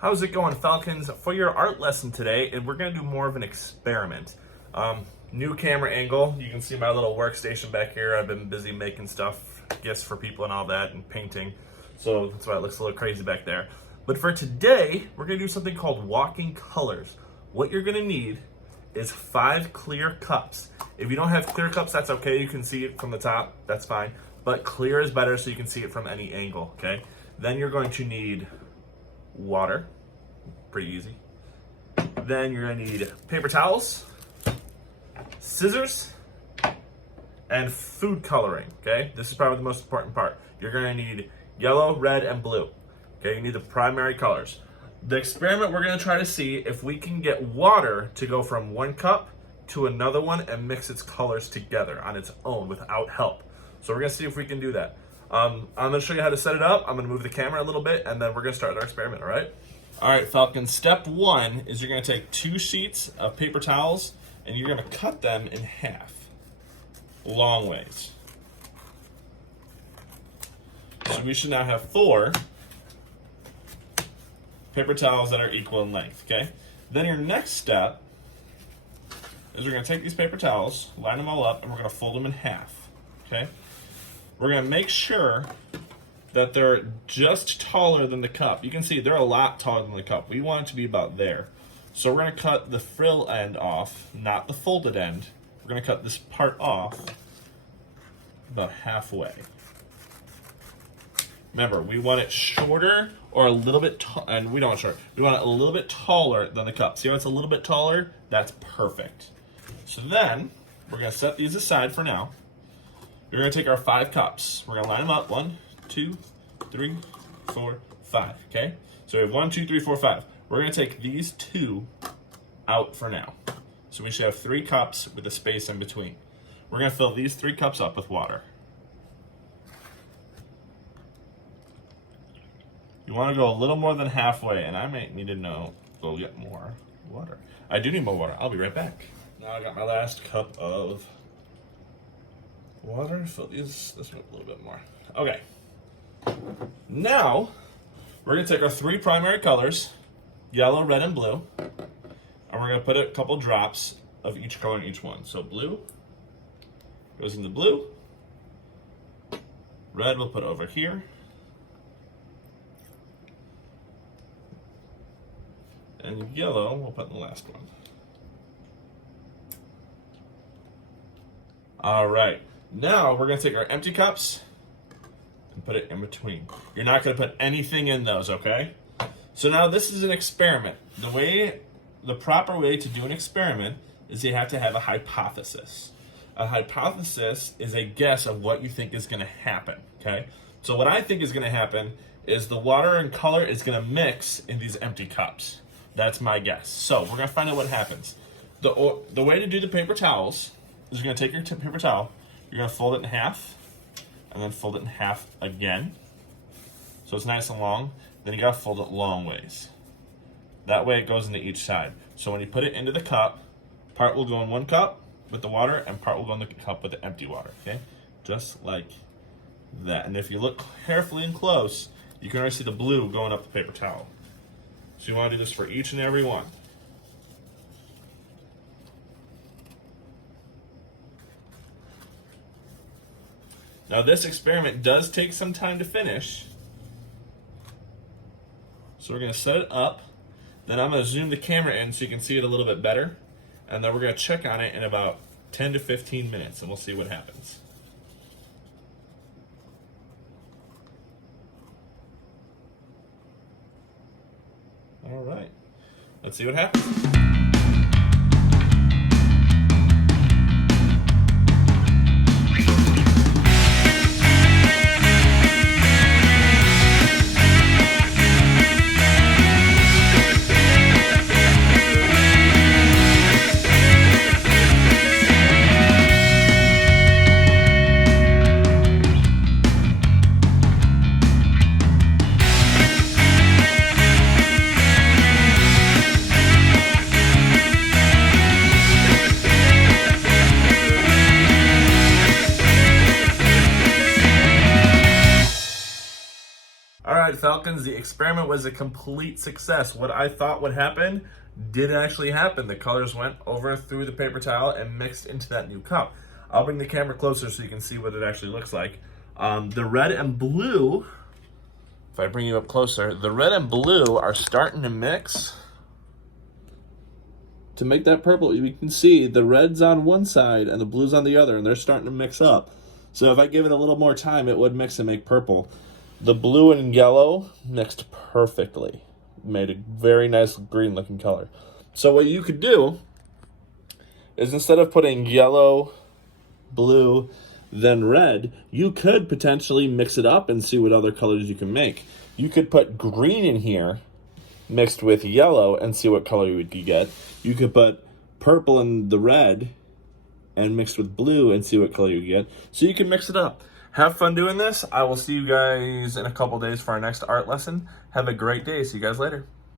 How's it going, Falcons? For your art lesson today, we're going to do more of an experiment. New camera angle. You can see my little workstation back here. I've been busy making stuff, gifts for people and all that, and painting. So that's why it looks a little crazy back there. But for today, we're going to do something called walking colors. What you're going to need is 5 clear cups. If you don't have clear cups, that's okay. You can see it from the top. That's fine. But clear is better so you can see it from any angle, okay? Then you're going to need water, pretty easy. Then you're gonna need paper towels, scissors, and food coloring, okay? This is probably the most important part. You're gonna need yellow, red, and blue, okay? You need the primary colors. The experiment, we're gonna try to see if we can get water to go from one cup to another one and mix its colors together on its own without help. So we're gonna see if we can do that. I'm gonna show you how to set it up. I'm gonna move the camera a little bit and then we're gonna start our experiment, all right? All right, Falcons, step 1 is you're gonna take 2 sheets of paper towels and you're gonna cut them in half, long ways. So we should now have 4 paper towels that are equal in length, okay? Then your next step is we're gonna take these paper towels, line them all up, and we're gonna fold them in half, okay? We're gonna make sure that they're just taller than the cup. You can see they're a lot taller than the cup. We want it to be about there. So we're gonna cut the frill end off, not the folded end. We're gonna cut this part off about halfway. Remember, we want it shorter or a little bit, and we don't want it short. We want it a little bit taller than the cup. See how it's a little bit taller? That's perfect. So then, we're gonna set these aside for now. We're gonna take our 5 cups. We're gonna line them up. 1, 2, 3, 4, 5. Okay? So we have 1, 2, 3, 4, 5. We're gonna take these 2 out for now. So we should have 3 cups with a space in between. We're gonna fill these 3 cups up with water. You wanna go a little more than halfway, and I might need to go get more water. I do need more water. I'll be right back. Now I got my last cup of water. Fill this one a little bit more. Okay. Now we're gonna take our 3 primary colors, yellow, red, and blue, and we're gonna put a couple drops of each color in each one. So blue goes into blue, red we'll put over here, and yellow we'll put in the last one. All right. Now we're gonna take our empty cups and put it in between. You're not gonna put anything in those, okay? So now this is an experiment. The proper way to do an experiment is you have to have a hypothesis. A hypothesis is a guess of what you think is gonna happen, okay? So what I think is gonna happen is the water and color is gonna mix in these empty cups. That's my guess. So we're gonna find out what happens. The way to do the paper towels is you're gonna take your paper towel, you're gonna fold it in half, and then fold it in half again. So it's nice and long. Then you gotta fold it long ways. That way it goes into each side. So when you put it into the cup, part will go in one cup with the water, and part will go in the cup with the empty water, okay? Just like that. And if you look carefully and close, you can already see the blue going up the paper towel. So you wanna do this for each and every one. Now this experiment does take some time to finish. So we're gonna set it up, then I'm gonna zoom the camera in so you can see it a little bit better, and then we're gonna check on it in about 10 to 15 minutes and we'll see what happens. All right, let's see what happens. Falcons, the experiment was a complete success. What I thought would happen did actually happen. The colors went over through the paper towel and mixed into that new cup. I'll bring the camera closer so you can see what it actually looks like. The red and blue, if I bring you up closer, the red and blue are starting to mix to make that purple. You can see the red's on one side and the blue's on the other, and they're starting to mix up. So if I give it a little more time, it would mix and make purple. The blue and yellow mixed perfectly. Made a very nice green looking color. So what you could do is instead of putting yellow, blue, then red, you could potentially mix it up and see what other colors you can make. You could put green in here mixed with yellow and see what color you would get. You could put purple in the red and mixed with blue and see what color you get. So you can mix it up. Have fun doing this. I will see you guys in a couple days for our next art lesson. Have a great day. See you guys later.